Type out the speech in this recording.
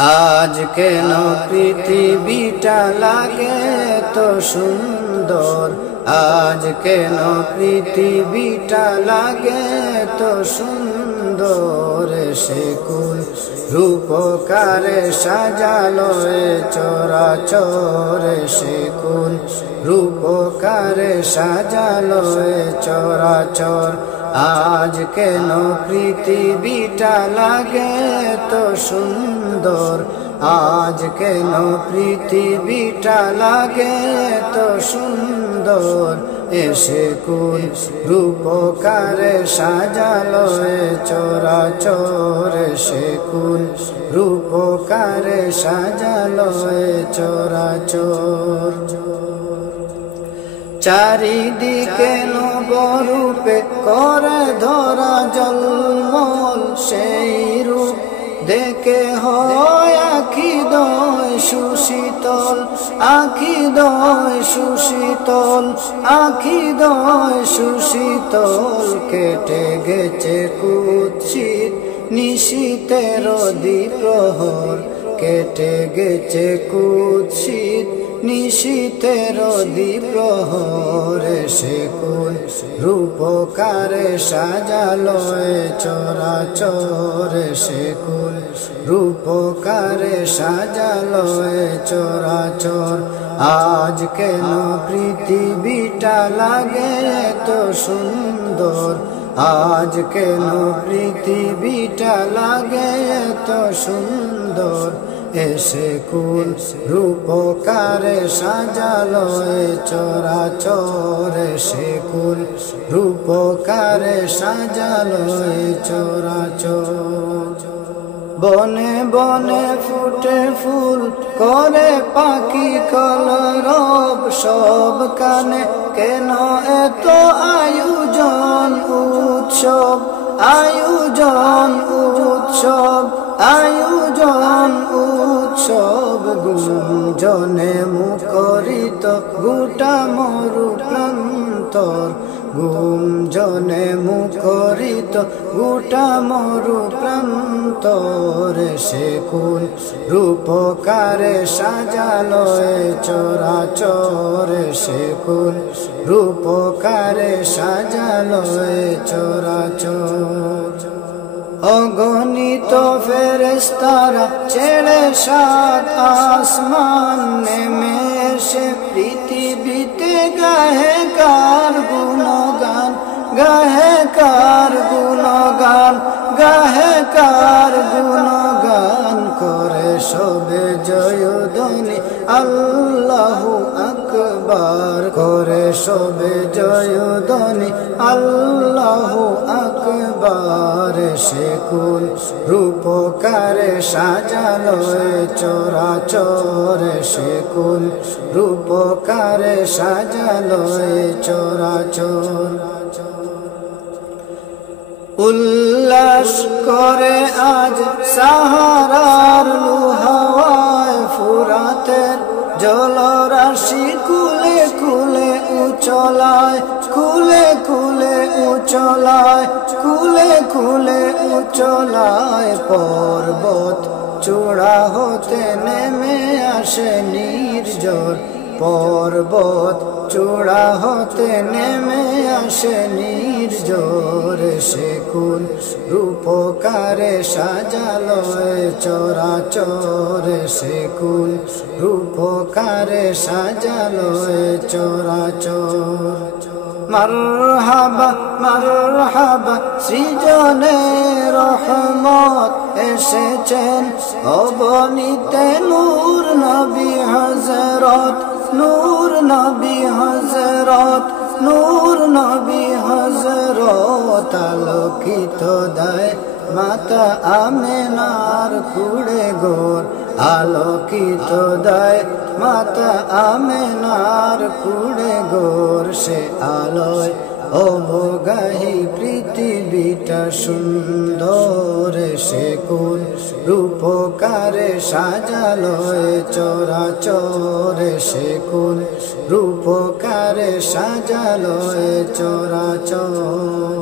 আজ কেন পৃথিবীটা লাগে তো সুন্দর, আজ কেন পৃথিবীটা লাগে তো সুন্দর। সে কোন রূপকারে সাজালো এ চরাচর, সে কোন রূপকারে সাজালো এ চরাচর। আজ কেন পৃথিবীটা লাগে তো সুন্দর, আজ কেন পৃথিবীটা লাগে তো সুন্দর। এসে কোন রূপকারে সাজালো এ চরাচর, সে কোন রূপকারে সাজালো এ চরাচর। চারিদিকে নবরূপে করে ধরা জলমল, সেই রূপ দেখে হয় আখি দয় সুশীতল, আখি দয় সুশীতল, আখি দয় সুশীতল। কেটে গেছে কুৎসিত নিশীতের দ্বিপ্রহর, কেটে গেছে কুৎসিত নিশীতের দ্বিপ্রহর। সে কোন রূপকারে সাজালো এ চরাচর, সে কোন রূপকারে সাজালো এ চরাচর। আজ কেন পৃথিবীটা লাগে তো সুন্দর, আজ কেন পৃথিবীটা লাগে তো সুন্দর। এসে কোন রূপকারে সাজালো এ চরাচর, সে কোন রূপকারে সাজালো এ চরাচর। বনে বনে ফুটে ফুল করে পাখি কলরব, সব কানে কেন এত আয়োজন উৎসব, আয়োজন উৎসব, আয়োজন উৎসব। গুঞ্জনে মুখরিত গোটা মরু প্রান্তর, গুঞ্জনে মুখরিত গোটা মরু প্রান্তর। সে কোন রূপকারে সাজালো এ চরাচর, সে কোন রূপকারে সাজালো এ চরাচর। অগণিত ফেরেশতারা ছেড়ে সাত আসমান নেমে এসে পৃথিবীতে গাহে কার গুণগান, গাহে কার গুণগান, গাহে কার গুণগান। করে সবে জয়ধ্বনি আল্লাহু আকবার, করে সবে জয়ধ্বনি আল্লাহু আকবার। সে কোন রূপকারে সাজালো এ চরাচর, সে কোন রূপকারে সাজালো এ চরাচর। উল্লাস করে আজ সাহারার লুহাওয়ায়, ফুরাতের জলরাশি কুলে কুলে উচলায়, কুলে কুলে উচলায়, কুলে কুলে উচলায়। পর্বত চূড়া হতে নেমে আসে নির্ঝর, পর্বত চূড়া হতে নেমে আসে নির্ঝর। সে কোন রূপকারে সাজালো এ চরাচর, সে কোন রূপকারে সাজালো এ চরাচর। মারহাবা মারহাবা সৃজনে রহমত এসেছেন, অবনীতে নূর নবী হযরত, নূর নবী হযরত, নূর নবী হযরত। আলোকিত দেয় মাতা আমেনার কুড়ে গোর, আলোকিত দেয় মাতা আমেনার কুড়ে গোর। সে আলোয় অবগাহী পৃথিবীটা সুন্দর, সে কোন রূপকারে সাজালো এ চরাচর, সে কোন রূপকারে সাজালো এ চরাচর।